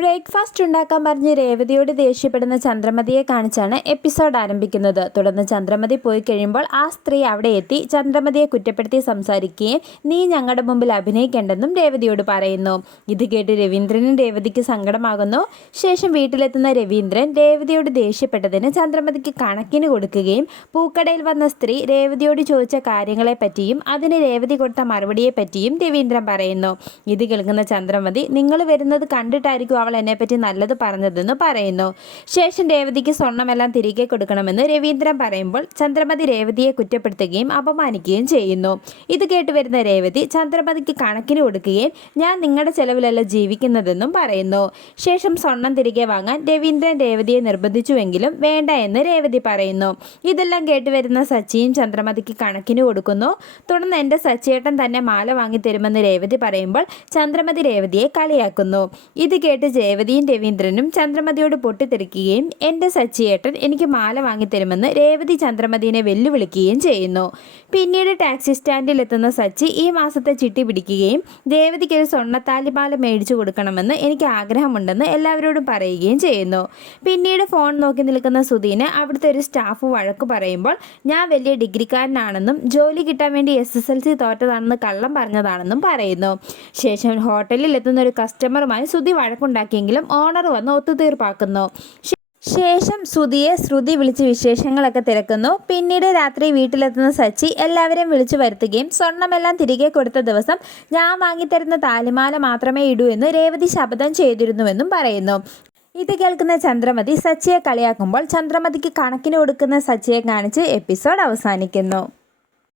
Breakfast ഉണ്ടാക്കാൻ പറഞ്ഞ് രേവതിയോട് ദേഷ്യപ്പെടുന്ന ചന്ദ്രമതിയെ കാണിച്ചാണ് എപ്പിസോഡ് ആരംഭിക്കുന്നത്. തുടർന്ന് ചന്ദ്രമതി പോയി കഴിയുമ്പോൾ ആ സ്ത്രീ അവിടെ എത്തി ചന്ദ്രമതിയെ കുറ്റപ്പെടുത്തി സംസാരിക്കുകയും നീ ഞങ്ങളുടെ മുമ്പിൽ അഭിനയിക്കേണ്ടെന്നും രേവതിയോട് പറയുന്നു. ഇത് കേട്ട് രവീന്ദ്രനും രേവതിക്ക് സങ്കടമാകുന്നു. ശേഷം വീട്ടിലെത്തുന്ന രവീന്ദ്രൻ രേവതിയോട് ദേഷ്യപ്പെട്ടതിന് ചന്ദ്രമതിക്ക് കണക്കിന് കൊടുക്കുകയും പൂക്കടയിൽ വന്ന സ്ത്രീ രേവതിയോട് ചോദിച്ച കാര്യങ്ങളെ പറ്റിയും അതിന് രേവതി കൊടുത്ത മറുപടിയെ പറ്റിയും രവീന്ദ്രൻ പറയുന്നു. ഇത് കേൾക്കുന്ന ചന്ദ്രമതി നിങ്ങൾ വരുന്നത് കണ്ടിട്ടായിരിക്കും അവൾ എന്നെപ്പറ്റി നല്ലത് പറഞ്ഞതെന്ന് പറയുന്നു. ശേഷം രേവതിക്ക് സ്വർണമെല്ലാം തിരികെ കൊടുക്കണമെന്ന് രവീന്ദ്രൻ പറയുമ്പോൾ ചന്ദ്രമതി രേവതിയെ കുറ്റപ്പെടുത്തുകയും അപമാനിക്കുകയും ചെയ്യുന്നു. ഇത് കേട്ട് വരുന്ന രേവതി ചന്ദ്രമതിക്ക് കണക്കിന് കൊടുക്കുകയും ഞാൻ നിങ്ങളുടെ ചെലവിലല്ല ജീവിക്കുന്നതെന്നും പറയുന്നു. ശേഷം സ്വർണം തിരികെ വാങ്ങാൻ രവീന്ദ്രൻ രേവതിയെ നിർബന്ധിച്ചുവെങ്കിലും വേണ്ട എന്ന് രേവതി പറയുന്നു. ഇതെല്ലാം കേട്ട് വരുന്ന സച്ചിയും ചന്ദ്രമതിക്ക് കണക്കിന് കൊടുക്കുന്നു. തുടർന്ന് എന്റെ സച്ചിയേട്ടൻ തന്നെ മാല വാങ്ങിത്തരുമെന്ന് രേവതി പറയുമ്പോൾ ചന്ദ്രമതി രേവതിയെ കളിയാക്കുന്നു. ഇത് കേട്ട് രേവതിയും രവീന്ദ്രനും ചന്ദ്രമതിയോട് പൊട്ടിത്തെറിക്കുകയും എന്റെ സച്ചിയേട്ടൻ എനിക്ക് മാല വാങ്ങിത്തരുമെന്ന് രേവതി ചന്ദ്രമതിയെ വെല്ലുവിളിക്കുകയും ചെയ്യുന്നു. പിന്നീട് ടാക്സി സ്റ്റാൻഡിൽ എത്തുന്ന സച്ചി ഈ മാസത്തെ ചിട്ടി പിടിക്കുകയും രേവതിക്ക് ഒരു സ്വർണത്താലിമാല മേടിച്ചു കൊടുക്കണമെന്ന് എനിക്ക് ആഗ്രഹമുണ്ടെന്ന് എല്ലാവരോടും പറയുകയും ചെയ്യുന്നു. പിന്നീട് ഫോൺ നോക്കി നിൽക്കുന്ന സുധീന് അവിടുത്തെ ഒരു സ്റ്റാഫ് വഴക്ക് പറയുമ്പോൾ ഞാൻ വലിയ ഡിഗ്രിക്കാരനാണെന്നും ജോലി കിട്ടാൻ വേണ്ടി എസ് എസ് എൽ സി തോറ്റതാണെന്ന് കള്ളം പറഞ്ഞതാണെന്നും പറയുന്നു. ശേഷം ഹോട്ടലിൽ എത്തുന്ന ഒരു കസ്റ്റമറുമായി സുധി വഴക്കുണ്ടാക്കിയെങ്കിലും ഓണർ വന്ന് ഒത്തുതീർപ്പാക്കുന്നു. ശേഷം ശ്രുതിയെ ശ്രുതി വിളിച്ച് വിശേഷങ്ങളൊക്കെ തിരക്കുന്നു. പിന്നീട് രാത്രി വീട്ടിലെത്തുന്ന സച്ചി എല്ലാവരെയും വിളിച്ചു വരുത്തുകയും സ്വർണമെല്ലാം തിരികെ കൊടുത്ത ദിവസം ഞാൻ വാങ്ങിത്തരുന്ന താലിമാല മാത്രമേ ഇടൂ എന്ന് രേവതി ശപഥം ചെയ്തിരുന്നുവെന്നും പറയുന്നു. ഇത് കേൾക്കുന്ന ചന്ദ്രമതി സച്ചിയെ കളിയാക്കുമ്പോൾ ചന്ദ്രമതിക്ക് കണക്കിന് കൊടുക്കുന്ന സച്ചിയെ കാണിച്ച് എപ്പിസോഡ് അവസാനിക്കുന്നു.